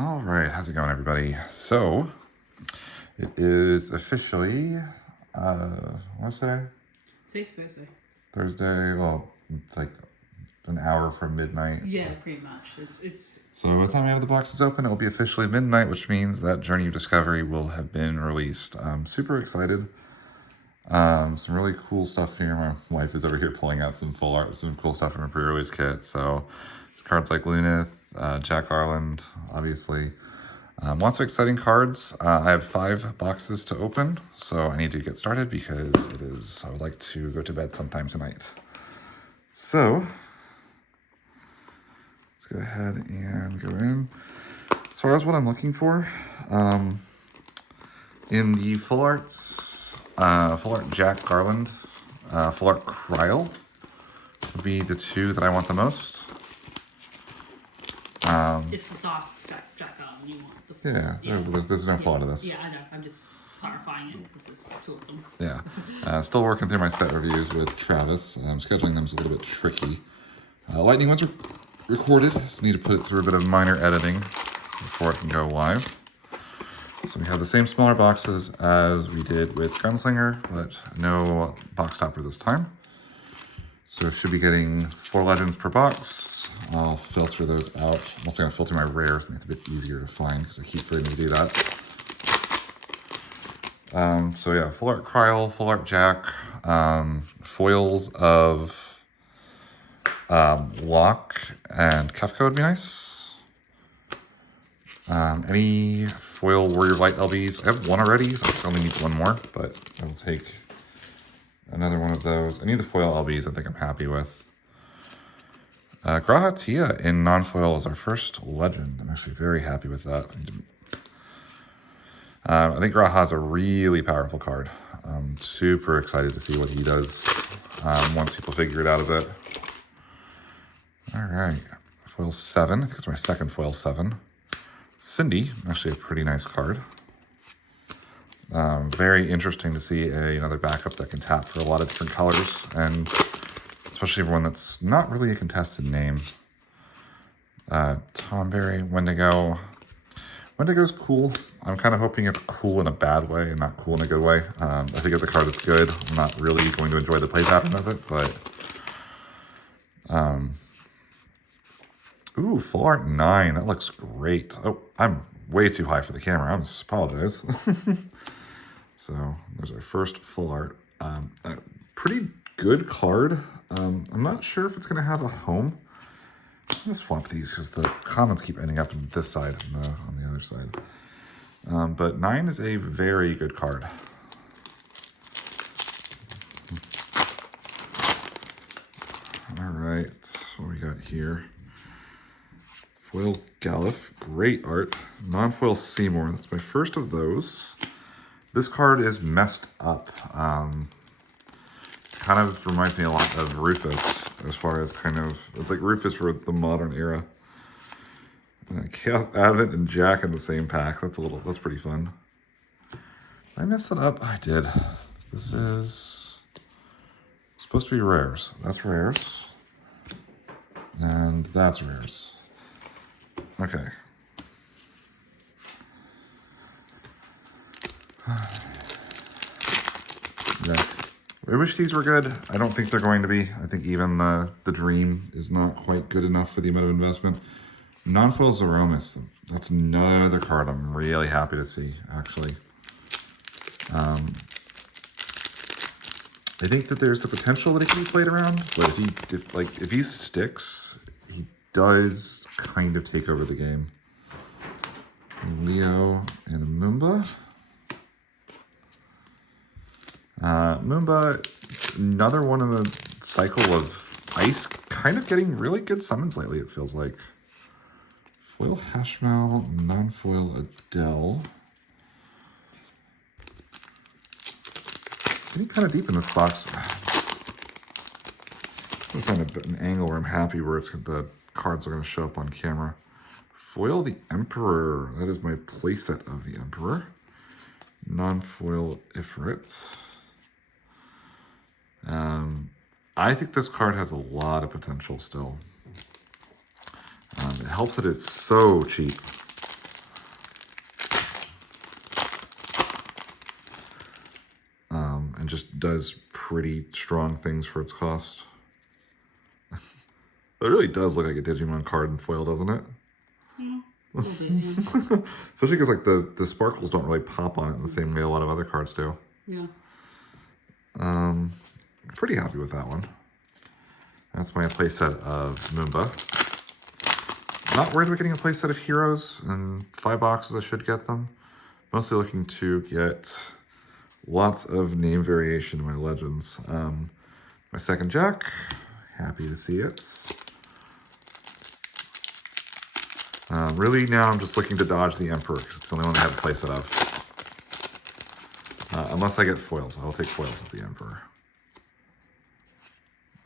All right, how's it going, everybody? So, it is officially, what's today? Today's Thursday. Thursday. Well, it's like an hour from midnight. Yeah, pretty much. It's. So by the time we have the boxes open, it will be officially midnight, which means that Journey of Discovery will have been released. I'm super excited. Some really cool stuff here. My wife is over here pulling out some full art, some cool stuff from her pre-release kit. So, cards like Lunith, Jack Garland, obviously. Lots of exciting cards. I have 5 boxes to open, so I need to get started because I would like to go to bed sometime tonight. So, let's go ahead and go in. As far as what I'm looking for, in the full art Jack Garland, full art Cryle would be the 2 that I want the most. It's the dark Jack Garland you want. Yeah. There's no flaw to this. Yeah, I know. I'm just clarifying it because there's 2 of them. Yeah. Still working through my set reviews with Travis. Scheduling them is a little bit tricky. Lightning ones are recorded. Just need to put it through a bit of minor editing before it can go live. So we have the same smaller boxes as we did with Gunslinger, but no box topper this time. So should be getting 4 legends per box. I'll filter those out. I'm also going to filter my rares to make it a bit easier to find because I keep forgetting to do that. So yeah, full art Cryle, full art Jack, foils of Locke and Kefka would be nice. Any foil Warrior Light LBs? I have 1 already, so I only need 1 more, but I'll take another one of those. Any of the foil LBs I think I'm happy with. Graha Tia in non-foil is our first legend. I'm actually very happy with that. I think Graha's a really powerful card. I'm super excited to see what he does once people figure it out a bit. All right, foil 7. I think it's my second foil 7. Cindy, actually a pretty nice card. Very interesting to see another backup that can tap for a lot of different colors, and especially one that's not really a contested name. Tomberry, Wendigo. Wendigo's cool. I'm kind of hoping it's cool in a bad way and not cool in a good way. I think if the card is good, I'm not really going to enjoy the play pattern of it, but... Ooh, full art 9. That looks great. Oh, I'm way too high for the camera. I apologize. So, there's our first full art. A pretty good card. I'm not sure if it's going to have a home. I'm going to swap these because the comments keep ending up on this side and on the other side. But 9 is a very good card. All right, what we got here? Foil Galif, great art. Non-foil Seymour, that's my first of those. This card is messed up. Kind of reminds me a lot of Rufus, as far as it's like Rufus for the modern era. Chaos Advent and Jack in the same pack. That's pretty fun. Did I mess it up? I did. This is supposed to be rares. That's rares. And that's rares. Okay. Yeah. I wish these were good. I don't think they're going to be. I think even the Dream is not quite good enough for the amount of investment. Non-foil Zeromus. That's another card I'm really happy to see, actually. I think that there's the potential that it can be played around, but if he sticks, he does kind of take over the game. Leo and Moomba. Moomba, another one in the cycle of ice, kind of getting really good summons lately, it feels like. Foil Hashmal, non-foil Adele. Getting kind of deep in this box. I'm trying to find an angle where I'm happy where the cards are going to show up on camera. Foil the Emperor. That is my playset of the Emperor. Non-foil Ifrit. I think this card has a lot of potential still. It helps that it's so cheap. does pretty strong things for its cost. It really does look like a Digimon card in foil, doesn't it? Yeah, a little bit, yeah. Especially because like the sparkles don't really pop on it in the same way a lot of other cards do. Yeah. Pretty happy with that one. That's my playset of Moomba. Not worried about getting a playset of Heroes. In 5 boxes I should get them. Mostly looking to get lots of name variation in my Legends. My second Jack, happy to see it. Really now I'm just looking to dodge the Emperor because it's the only one I have a playset of. Unless I get foils, I'll take foils of the Emperor.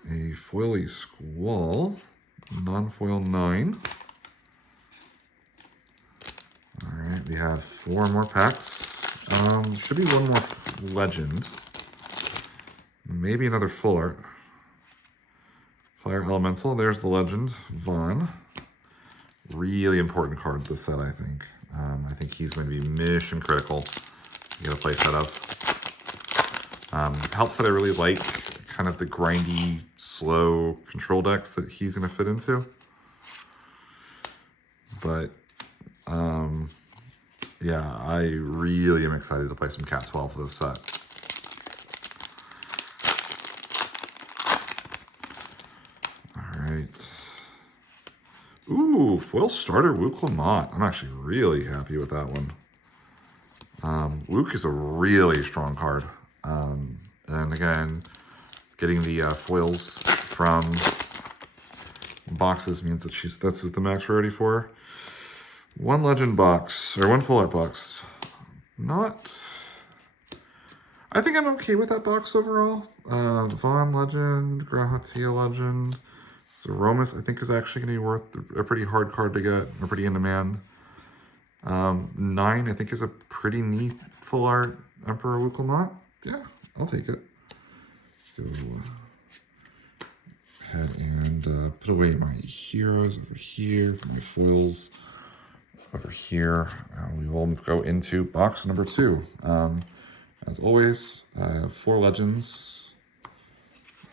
A foily Squall, non-foil 9. Alright, we have 4 more packs. Should be one more Legend. Maybe another full art. Fire Elemental, there's the Legend, Vaughn. Really important card this set, I think. I think he's going to be mission critical to get a playset of. Helps that I really like kind of the grindy, slow control decks that he's going to fit into. But, yeah, I really am excited to play some Cat 12 for this set. Alright. Ooh, foil starter Wu Clamot. I'm actually really happy with that one. Luke is a really strong card. And again, getting the foils from boxes means that that's the max rarity for her. 1 Legend box, or 1 full art box. I think I'm okay with that box overall. Vaughn Legend, Grahatia Legend. Zeromus, I think, is actually going to be worth a pretty hard card to get, or pretty in demand. 9, I think, is a pretty neat full art Emperor Wu Clamot. Yeah, I'll take it. Go ahead and put away my heroes over here, my foils over here. We will go into box number 2. As always, I have 4 legends,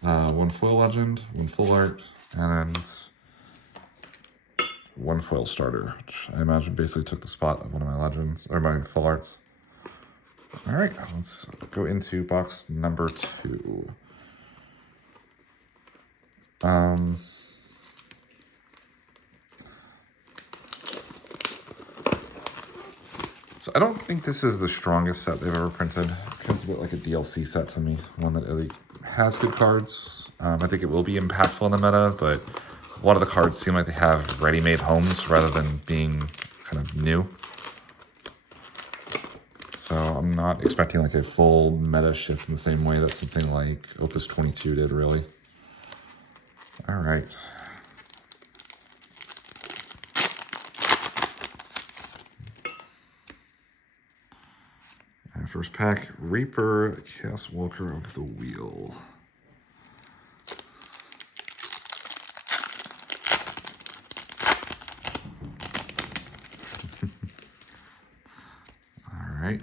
1 foil legend, 1 full art, and 1 foil starter, which I imagine basically took the spot of one of my legends, or my full arts. All right, let's go into box number 2. So I don't think this is the strongest set they've ever printed. It feels a bit like a DLC set to me, one that really has good cards. I think it will be impactful in the meta, but a lot of the cards seem like they have ready-made homes rather than being kind of new. So I'm not expecting like a full meta shift in the same way that something like Opus 22 did, really. All right. First pack, Reaper, Chaos Walker of the Wheel. All right.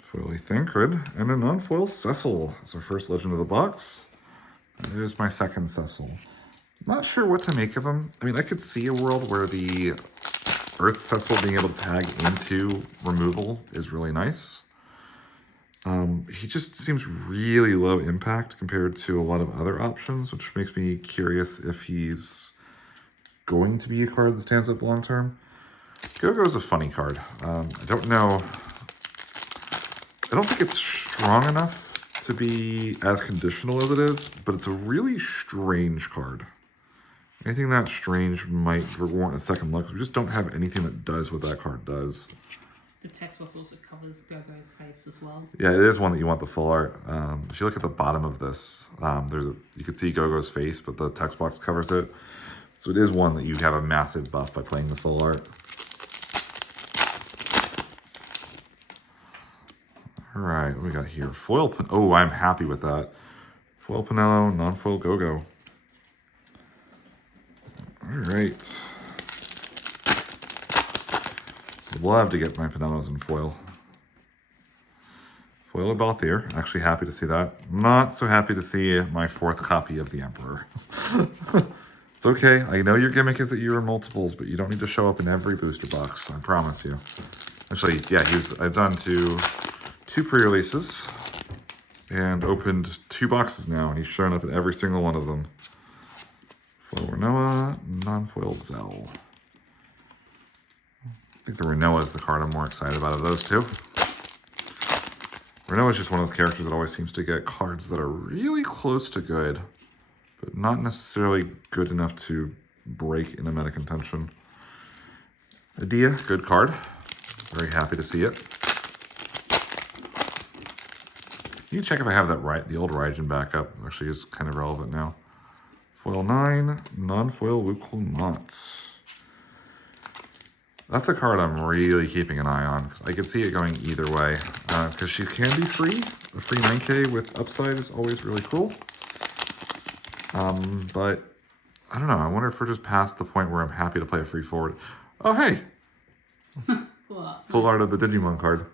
Foily Thancred and a non-foil Cecil. It's our first legend of the box. There's my second Cecil. Not sure what to make of him. I mean, I could see a world where the Earth Cecil being able to tag into removal is really nice. He just seems really low impact compared to a lot of other options, which makes me curious if he's going to be a card that stands up long term. Go-Go's a funny card. I don't know. I don't think it's strong enough to be as conditional as it is, but it's a really strange card. Anything that strange might warrant a second look, because we just don't have anything that does what that card does. The text box also covers Go-Go's face as well. Yeah, it is one that you want the full art. If you look at the bottom of this, you can see Go-Go's face, but the text box covers it. So it is one that you have a massive buff by playing the full art. All right, what we got here? Foil. Oh, I'm happy with that. Foil Pinello, non-foil Go-Go. All right. Love to get my Pinellos in foil. Foil of Balthier. Actually happy to see that. Not so happy to see my 4th copy of the Emperor. It's okay. I know your gimmick is that you are multiples, but you don't need to show up in every booster box. I promise you. Actually, yeah, I've done two pre-releases and opened 2 boxes now, and he's shown up in every single one of them. Foil Renoa, non-foil Zell. I think the Renoa is the card I'm more excited about of those two. Renoa is just one of those characters that always seems to get cards that are really close to good, but not necessarily good enough to break into meta contention. Adia, good card. Very happy to see it. You can check if I have the old Raijin backup. Actually is kind of relevant now. Foil 9, non-foil Wukong Mott. That's a card I'm really keeping an eye on, because I could see it going either way. Because she can be free. A free 9K with upside is always really cool. But I don't know. I wonder if we're just past the point where I'm happy to play a free forward. Oh, hey! Full art of the Digimon card.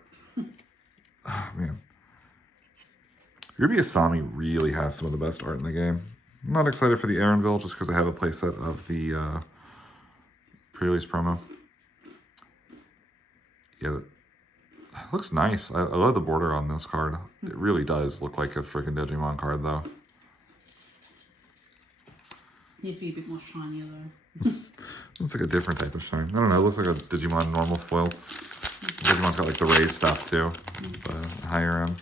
Oh, man. Ruby Asami really has some of the best art in the game. I'm not excited for the Erenville just because I have a playset of the pre-release promo. Yeah, it looks nice. I love the border on this card. It really does look like a freaking Digimon card, though. Needs to be a bit more shinier, though. Looks like a different type of shine. I don't know. It looks like a Digimon normal foil. Digimon's got like the raised stuff, too. The higher end.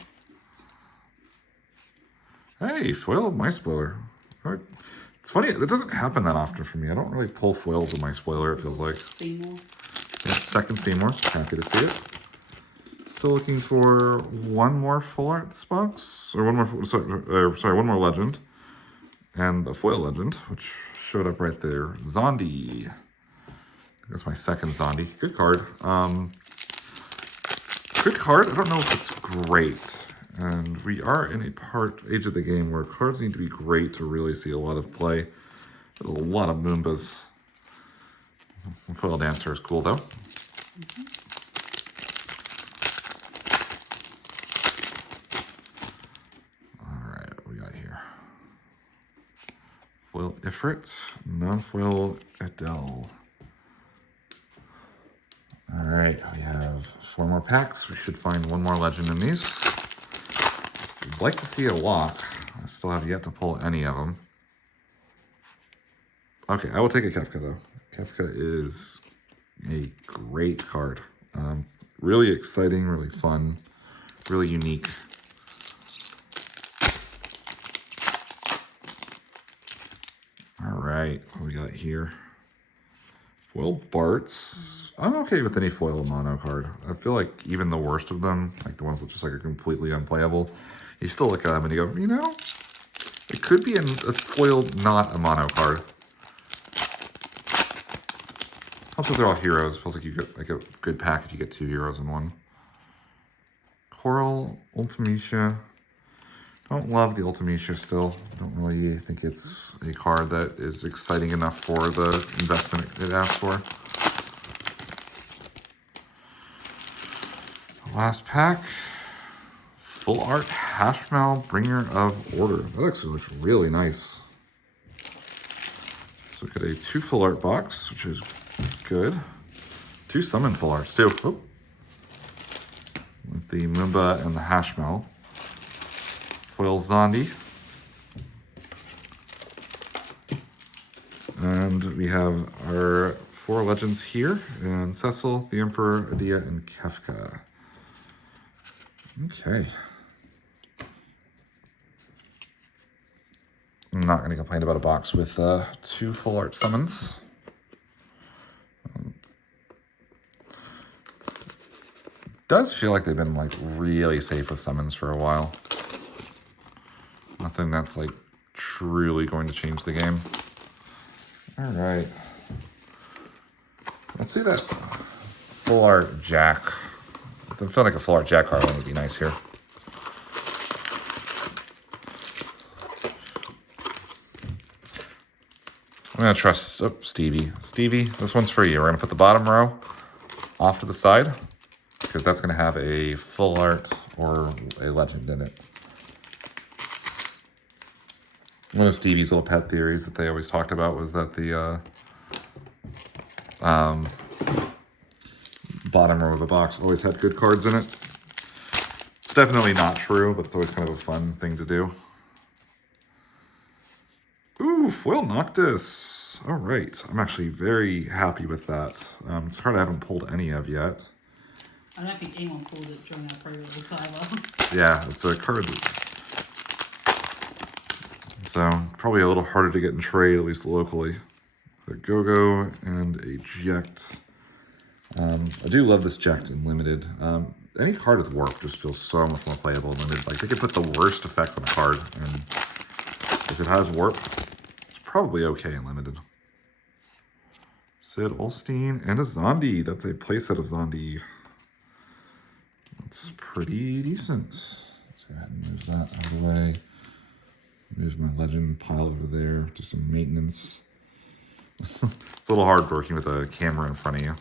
Hey, foil of my spoiler. It's funny, it doesn't happen that often for me. I don't really pull foils of my spoiler, it feels like. Seymour. Yep, second Seymour. Happy to see it. Still looking for one more full art this box. Or one more legend. And a foil legend, which showed up right there. Zondi. That's my second Zondi. Good card. Good card. I don't know if it's great. And we are in a age of the game where cards need to be great to really see a lot of play. There's a lot of Moombas. Foil Dancer is cool, though. Alright, what we got here? Foil Ifrit, non-foil Adele. Alright, we have 4 more packs. We should find one more legend in these. I'd like to see a lock. I still have yet to pull any of them. Okay, I will take a Kefka, though. Kefka is a great card. Really exciting, really fun, really unique. All right, what we got here? Foil Bartz. I'm okay with any foil mono card. I feel like even the worst of them, like the ones that just like are completely unplayable, you still look at them and you go, you know, it could be a foil, not a mono card. Also, they're all heroes. Feels like you get like a good pack if you get 2 heroes in one. Coral, Ultimecia. Don't love the Ultimecia still. Don't really think it's a card that is exciting enough for the investment it asks for. Last pack. Full art Hashmal, Bringer of Order. That actually looks really nice. So we got a 2 full art box, which is good. 2 summon full arts too. Oh. With the Moomba and the Hashmal. Foil Zondi. And we have our 4 legends here. And Cecil, the Emperor, Adia, and Kefka. Okay. I'm not going to complain about a box with 2 full art summons. Does feel like they've been like really safe with summons for a while. Nothing that's like truly going to change the game. All right. Let's see that full art Jack. I feel like a full art Jack card would be nice here. I'm gonna trust Stevie. Stevie, this one's for you. We're gonna put the bottom row off to the side. because that's going to have a full art or a legend in it. One of Stevie's little pet theories that they always talked about was that the bottom row of the box always had good cards in it. It's definitely not true, but it's always kind of a fun thing to do. Ooh, foil Noctis. All right, I'm actually very happy with that. It's a card I haven't pulled any of yet. I don't think anyone pulled it during our pre-release either. Yeah, it's a card. So probably a little harder to get in trade, at least locally. The Go-Go and Eject. I do love this Eject in Limited. Any card with Warp just feels so much more playable in Limited. Like, they could put the worst effect on a card, and if it has Warp, it's probably okay in Limited. Sid Olstein and a Zondi. That's a playset of Zondi. That's pretty decent. Let's go ahead and move that out of the way. There's my legend pile over there. Just some maintenance. It's a little hard working with a camera in front of you.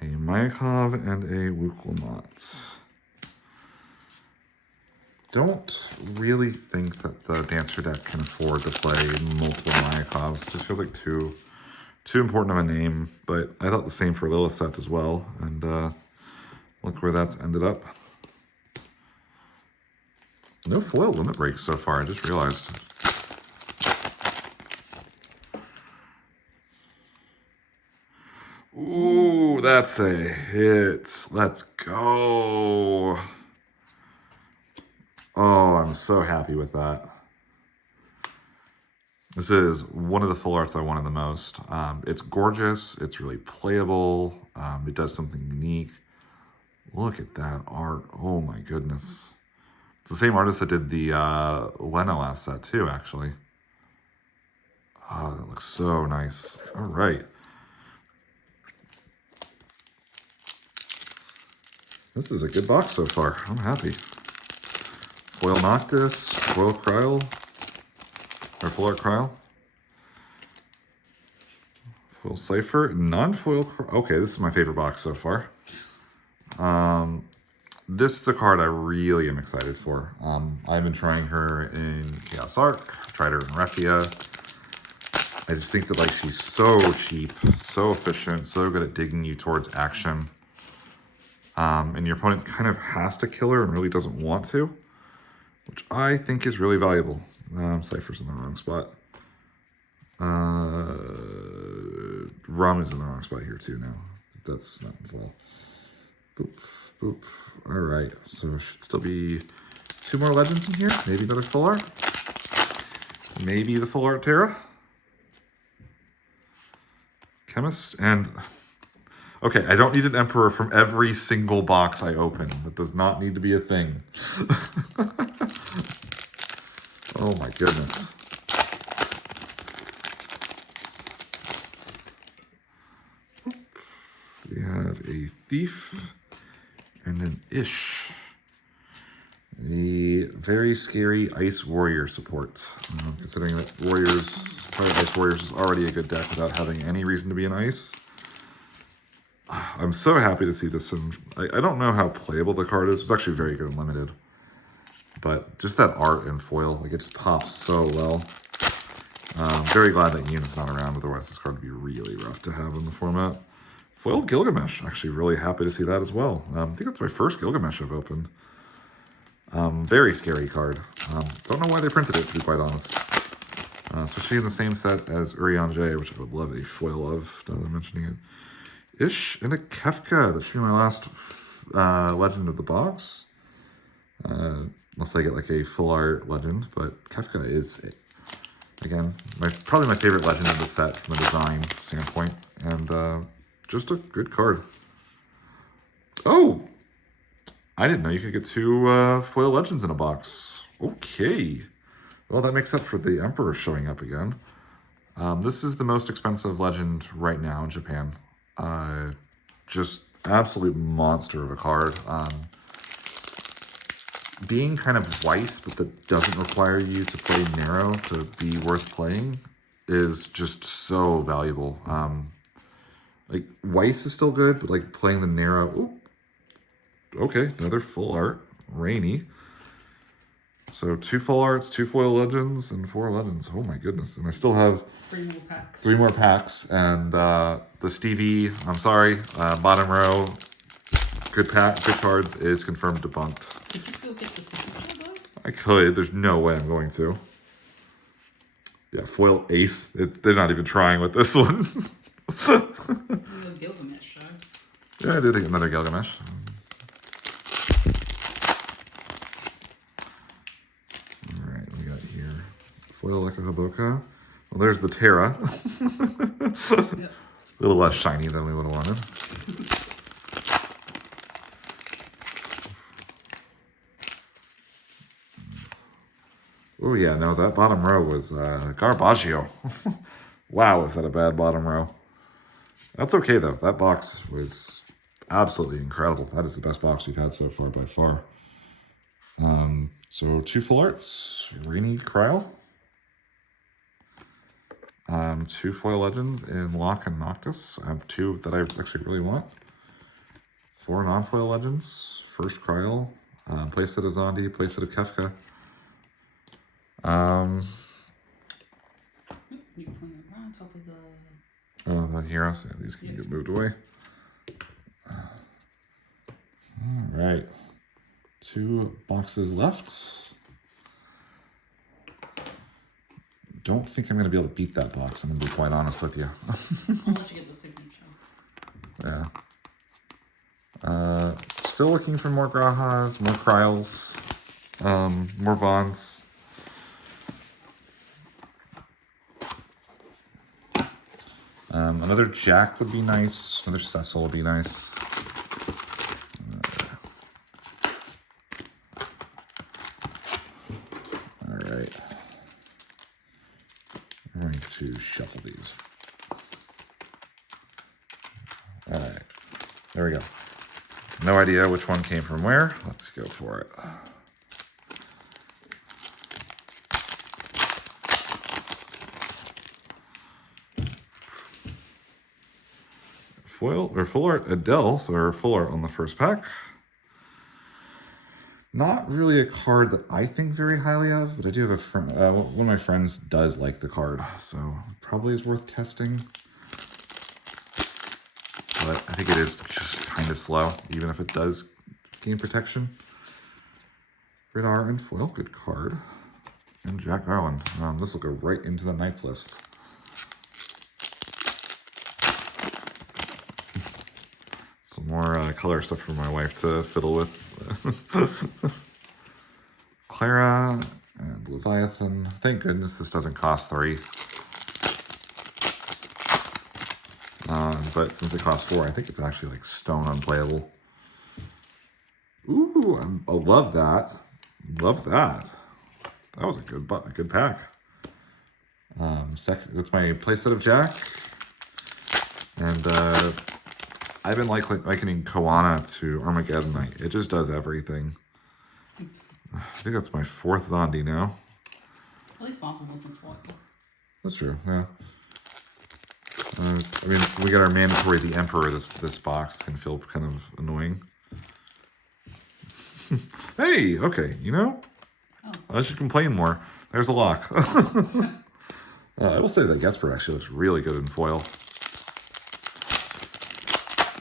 A Mayakov and a Wukelnot. Don't really think that the Dancer deck can afford to play multiple Mayakovs. It just feels like too important of a name, but I thought the same for Lilith as well, and look where that's ended up. No foil limit breaks so far, I just realized. Ooh, that's a hit. Let's go. Oh, I'm so happy with that. This is one of the full arts I wanted the most. It's gorgeous. It's really playable. It does something unique. Look at that art. Oh my goodness. It's the same artist that did the Lena last set too, actually. Oh, that looks so nice. All right. This is a good box so far. I'm happy. Foil Noctis, foil Kryl, or full art Kryl. Foil Cypher, non-foil. Okay, this is my favorite box so far. This is a card I really am excited for. I've been trying her in Chaos Arc, tried her in Refia. I just think that, like, she's so cheap, so efficient, so good at digging you towards action. And your opponent kind of has to kill her and really doesn't want to, which I think is really valuable. Cypher's in the wrong spot. Ramu's in the wrong spot here too now. That's not involved. Boop, boop. All right, so should still be 2 more legends in here. Maybe another full art. Maybe the full art Terra. Chemist and... Okay, I don't need an Emperor from every single box I open. That does not need to be a thing. Oh my goodness. We have a Thief and an Ish. A very scary Ice Warrior support. Considering that Warriors, probably Ice Warriors is already a good deck without having any reason to be an Ice. I'm so happy to see this, and I don't know how playable the card is. It's actually very good and limited. But just that art and foil, like, it just pops so well. Very glad that Ian is not around, otherwise this card would be really rough to have in the format. Foiled Gilgamesh, actually really happy to see that as well. I think that's my first Gilgamesh I've opened. Very scary card. Don't know why they printed it, to be quite honest. Especially in the same set as Urianger, which I would love a foil of, now that I'm mentioning it. Ish and a Kefka. That should be my last legend of the box. Unless I get like a full art legend, but Kefka is, again, probably my favorite legend of the set from a design standpoint, and just a good card. Oh, I didn't know you could get 2 foil legends in a box. Okay, well that makes up for the Emperor showing up again. This is the most expensive legend right now in Japan. Just absolute monster of a card. being kind of Weiss, but that doesn't require you to play narrow to be worth playing is just so valuable. Like Weiss is still good, but like playing the narrow. Ooh, okay, another full art, Rainy. So 2 full arts, 2 foil legends, and 4 legends. Oh my goodness! And I still have 3 more packs. 3 more packs, and the Stevie. I'm sorry, bottom row. Good cards is confirmed debunked. Could you still get the signature though? I could. There's no way I'm going to. Yeah, foil ace. They're not even trying with this one. Gilgamesh, though. Yeah, I did think another Gilgamesh. Alright, what do we got here? Foil Eka Haboka. Well, there's the Terra. Yep. A little less shiny than we would have wanted. Oh yeah, no, that bottom row was Garbaggio. Wow, was that a bad bottom row. That's okay though. That box was absolutely incredible. That is the best box we've had so far by far. So 2 full arts, Rainy Cryle. 2 foil legends in Lock and Noctis. I have 2 that I actually really want. 4 non-foil legends. First Cryle. Playset of Zondi, playset of Kefka. You put it right on top of the... Oh, the heroes. Yeah, these can get moved away. All right. 2 boxes left. Don't think I'm going to be able to beat that box. I'm going to be quite honest with you. Unless you get the signature. Yeah. Still looking for more Grahas, more Kryles, more Vons. Another Jack would be nice. Another Cecil would be nice. All right. I'm going to shuffle these. All right. There we go. No idea which one came from where. Let's go for it. Foil or full art Adele, so full art on the first pack. Not really a card that I think very highly of, but I do have a friend. One of my friends does like the card, so probably is worth testing. But I think it is just kind of slow, even if it does gain protection. Radar and foil, good card. And Jack Garland. This will go right into the Knights list. Some more color stuff for my wife to fiddle with. Clara and Leviathan. Thank goodness this doesn't cost 3. But since it costs 4, I think it's actually like stone unplayable. Ooh, I love that. Love that. That was a good pack. That's my playset of Jack. And I've been likening Koana to Armageddon Knight. It just does everything. I think that's my 4th Zondi now. At least one of them wasn't foil. That's true, yeah. I mean, we got our mandatory The Emperor. This box can feel kind of annoying. Hey, okay, you know? I should complain more. There's a lock. I will say that Gesper actually looks really good in foil.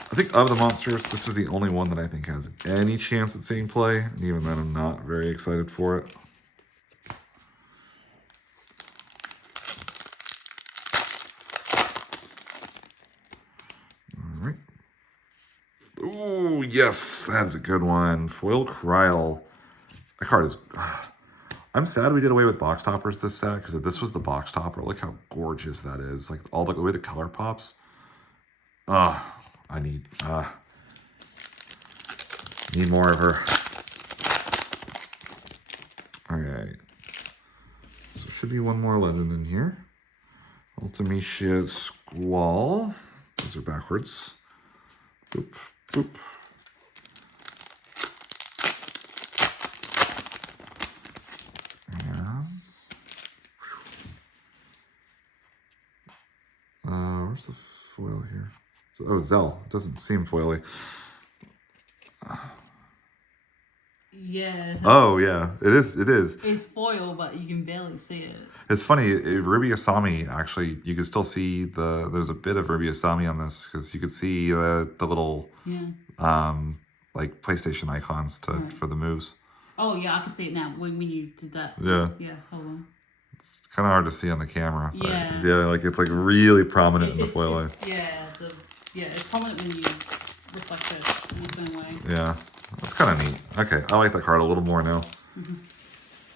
I think of the monsters, this is the only one that I think has any chance at seeing play. And even then, I'm not very excited for it. All right. Ooh, yes, that's a good one. Foil Cryle. That card is... I'm sad we did away with box toppers this set, because if this was the box topper, look how gorgeous that is. Like, all the way the color pops. I need more of her. Okay. So should be one more legend in here. Ultimecia Squall. Those are backwards. Boop, boop. Where's the foil here? Oh, Zell. It doesn't seem foily. Yeah. Oh, yeah. It is. It is. It's foil, but you can barely see it. It's funny. Ruby Asami, actually, you can still see there's a bit of Ruby Asami on this because you could see the little, like PlayStation icons for the moves. Oh, yeah, I can see it now when you did that. Yeah. Yeah, hold on. It's kind of hard to see on the camera. But Yeah. like it's like really prominent in the foil. It's prominent when you reflect it in the same way. Yeah, that's kind of neat. Okay, I like that card a little more now.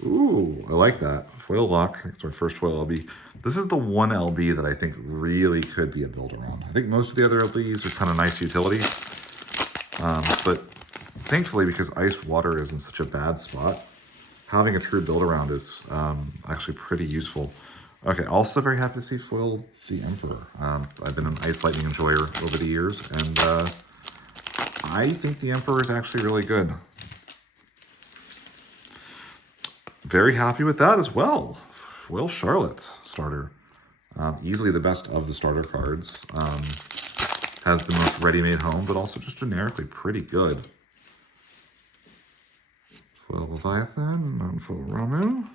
Ooh, I like that. Foil lock. It's my first foil LB. This is the one LB that I think really could be a build around. I think most of the other LBs are kind of nice utility. But thankfully, because Ice Water is in such a bad spot, having a true build around is actually pretty useful. Okay, also very happy to see foil the Emperor. I've been an Ice Lightning enjoyer over the years, and I think the Emperor is actually really good. Very happy with that as well. Foil Charlotte starter. Easily the best of the starter cards. Has the most ready-made home, but also just generically pretty good. Foil Leviathan, non-foil Ramu.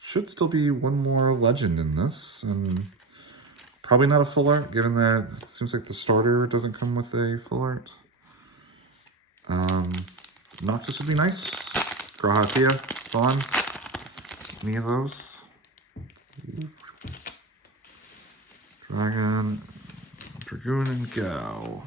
Should still be one more legend in this, and probably not a full art, given that it seems like the starter doesn't come with a full art. Noctis would be nice. Grahatia, Vaughn, any of those. Dragon, Dragoon, and Gao.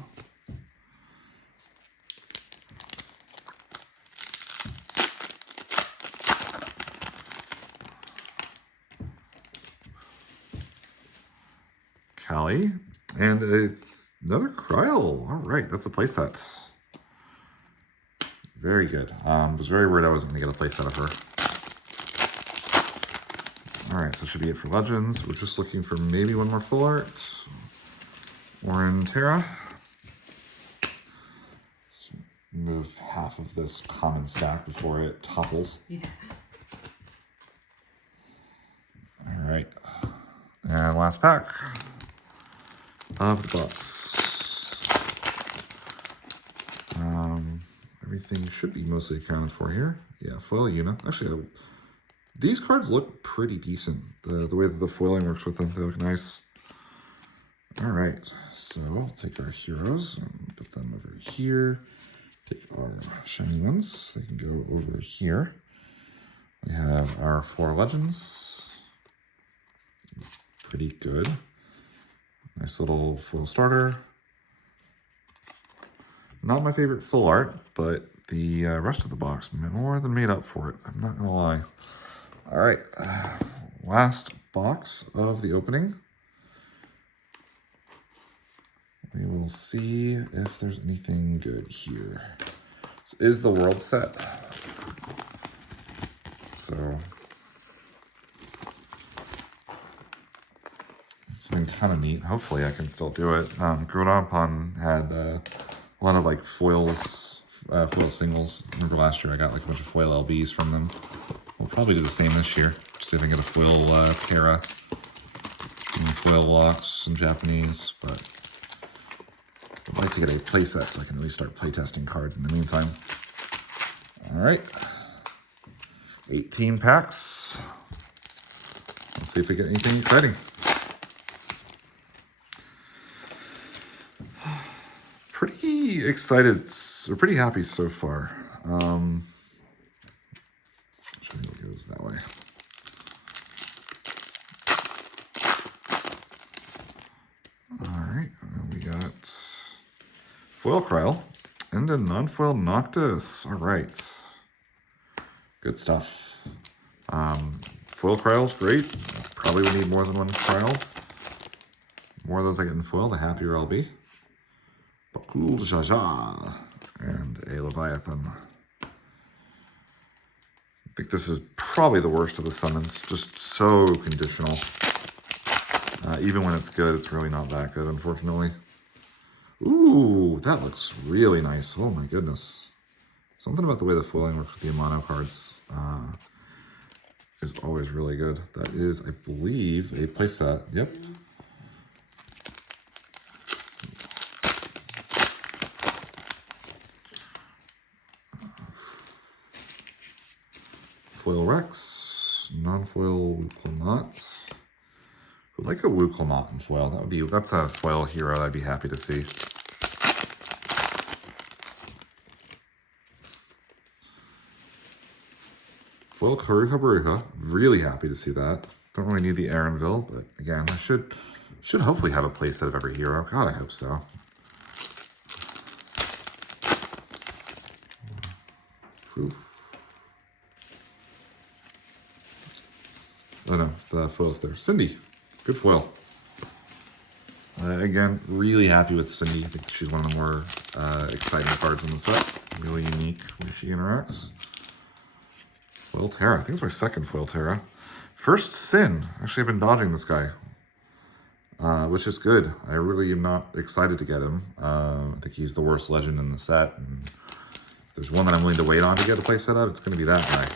Callie, and another Kryl. All right, that's a playset. Very good. Was very worried I wasn't going to get a playset of her. All right, so should be it for Legends. We're just looking for maybe one more full art. Orin Terra. Let's move half of this common stack before it topples. Yeah. All right, and last pack of the box. Everything should be mostly accounted for here. Yeah, foil Yuna. Actually, these cards look pretty decent. The way that the foiling works with them, they look nice. All right, so we'll take our heroes and put them over here. Take our shiny ones. They can go over here. We have our 4 legends. Pretty good. Nice little foil starter. Not my favorite full art, but the rest of the box more than made up for it. I'm not gonna lie. All right, last box of the opening. We will see if there's anything good here. This is the world set. So it's been kind of neat. Hopefully I can still do it. Groudon had a lot of like foil singles. Remember last year I got like a bunch of foil LBs from them. We'll probably do the same this year. See if I can get a foil Terra. And foil locks in Japanese, but I'd like to get a playset so I can really start playtesting cards in the meantime. All right. 18 packs. Let's see if we get anything exciting. Pretty excited, we're pretty happy so far. Show me what goes that way. All right, we got foil Kryl and a non-foil Noctis. All right, good stuff. Foil Kryl's great. Probably would need more than one Kryl. The more of those I get in foil, the happier I'll be. Bakul Jaja and a Leviathan. I think this is probably the worst of the summons. Just so conditional. Even when it's good, it's really not that good, unfortunately. Ooh, that looks really nice. Oh my goodness. Something about the way the foiling works with the Amano cards is always really good. That is, I believe, a playset. Yep. Yeah. Foil Rex, non-foil Wuclamot. Would like a Wuclamot in foil. That's a foil hero I'd be happy to see. Foil Karuka Baruka. Really happy to see that. Don't really need the Aaronville, but again, I should hopefully have a playset of every hero. God, I hope so. Ooh. Oh no, the foil's there. Cindy, good foil. Again, really happy with Cindy. I think she's one of the more exciting cards in the set. Really unique when she interacts. Foil Terra. I think it's my second Foil Terra. First Sin. Actually, I've been dodging this guy, which is good. I really am not excited to get him. I think he's the worst legend in the set. And if there's one that I'm willing to wait on to get a playset of, it's going to be that guy.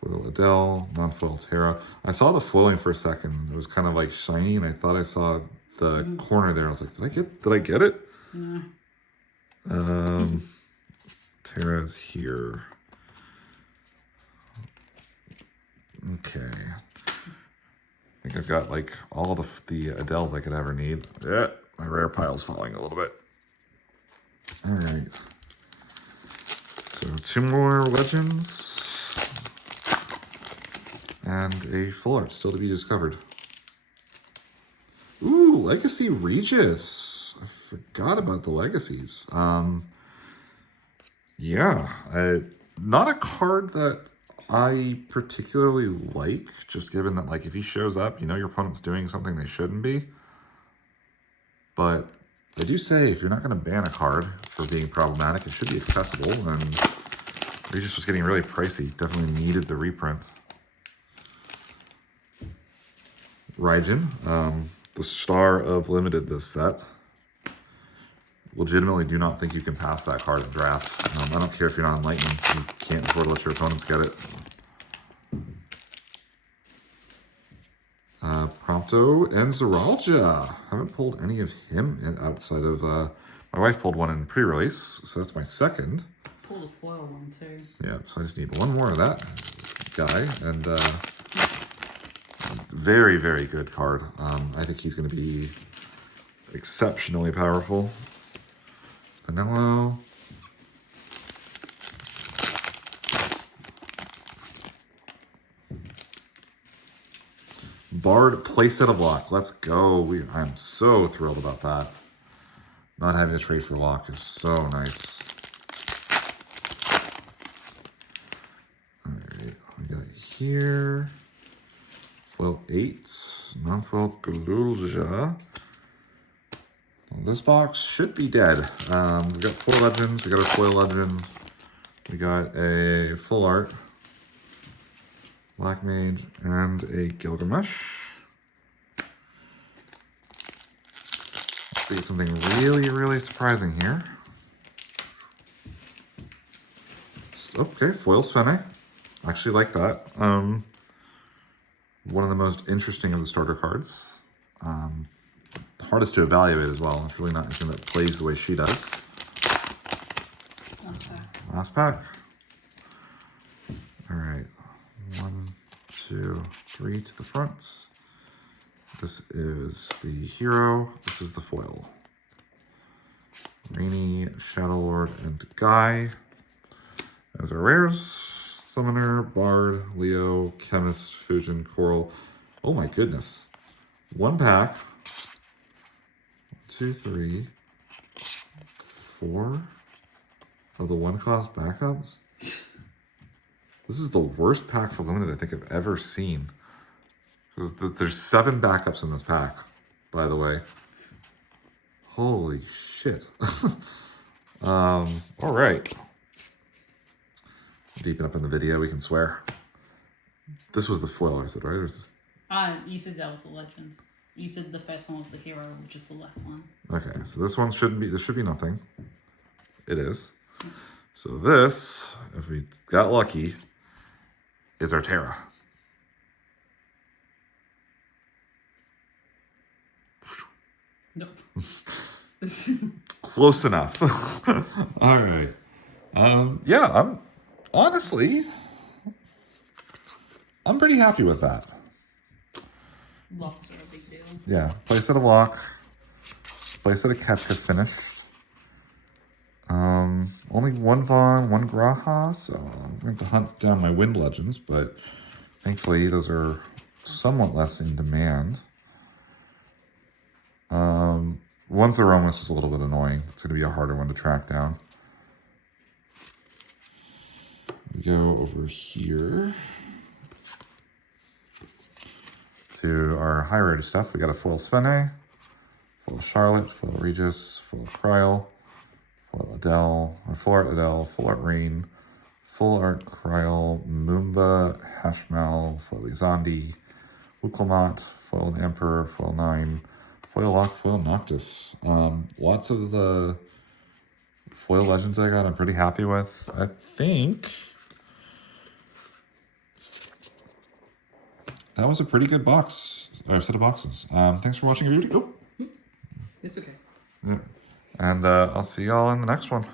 Foil Adele, non-foil Terra. I saw the foiling for a second. It was kind of like shiny, and I thought I saw the corner there. I was like, did I get it? No. Terra's here. Okay. I think I've got like all the Adeles I could ever need. Yeah, my rare pile's falling a little bit. All right. So 2 more legends. And a full art still to be discovered. Ooh, Legacy Regis. I forgot about the legacies. Yeah, not a card that I particularly like, just given that, like, if he shows up, you know your opponent's doing something they shouldn't be. But they do say if you're not going to ban a card for being problematic, it should be accessible, and Regis was getting really pricey. Definitely needed the reprint. Raijin, the star of Limited this set. Legitimately do not think you can pass that card in draft. I don't care if you're not enlightened. You can't afford to let your opponents get it. Prompto and Zeralja. Haven't pulled any of him outside of... my wife pulled one in pre-release, so that's my second. Pulled a foil one too. Yeah, so I just need one more of that guy. And very, very good card. I think he's going to be exceptionally powerful. Vanillo. Bard playset of Lock. Let's go. I'm so thrilled about that. Not having to trade for Lock is so nice. Alright, we got here. Foil 8. Non-foil Galulja. This box should be dead. We got 4 legends. We got a foil legend. We got a full art. Black Mage, and a Gilgamesh. Let's see something really, really surprising here. Okay, foil Svene. Actually like that. One of the most interesting of the starter cards. Hardest to evaluate as well. It's really not anything that plays the way she does. Last pack. Last pack. All right. 1, 2, 3 to the front. This is the hero. This is the foil. Rainy, Shadowlord, and Guy. As our rares, Summoner, Bard, Leo, Chemist, Fujin, Coral. Oh my goodness. 1 pack. 2, 3, 4 of the 1-cost backups. This is the worst pack for Limited I think I've ever seen. There's 7 backups in this pack, by the way. Holy shit. All right. Deep up in the video, we can swear. This was the foil, I said, right? Or is this... You said that was the legend. You said the first one was the hero, which is the last one. Okay, so this one shouldn't be, this should be nothing. it is. So this, if we got lucky, is our Terra. Nope. Close enough. All right. Yeah, I'm pretty happy with that. Locks are a big deal. Yeah, playset of lock, playset of Kefka finished. Only one Vaughn, one Graha, so I'm going to hunt down my Wind Legends, but thankfully those are somewhat less in demand. One's Aromas is a little bit annoying. It's going to be a harder one to track down. We go over here to our high rarity stuff. We got a foil Svene, foil Charlotte, foil Regis, foil Kryl, foil Adele, or full art Adele, full art Rain, full art Kryl, Moomba, Hashmal, foil Izandi, Uklamat, foil Emperor, foil 9, foil Lock, foil Noctis. Lots of the foil legends I got I'm pretty happy with. I think that was a pretty good box, or set of boxes. Thanks for watching the video. It's okay. Yeah. And I'll see y'all in the next one.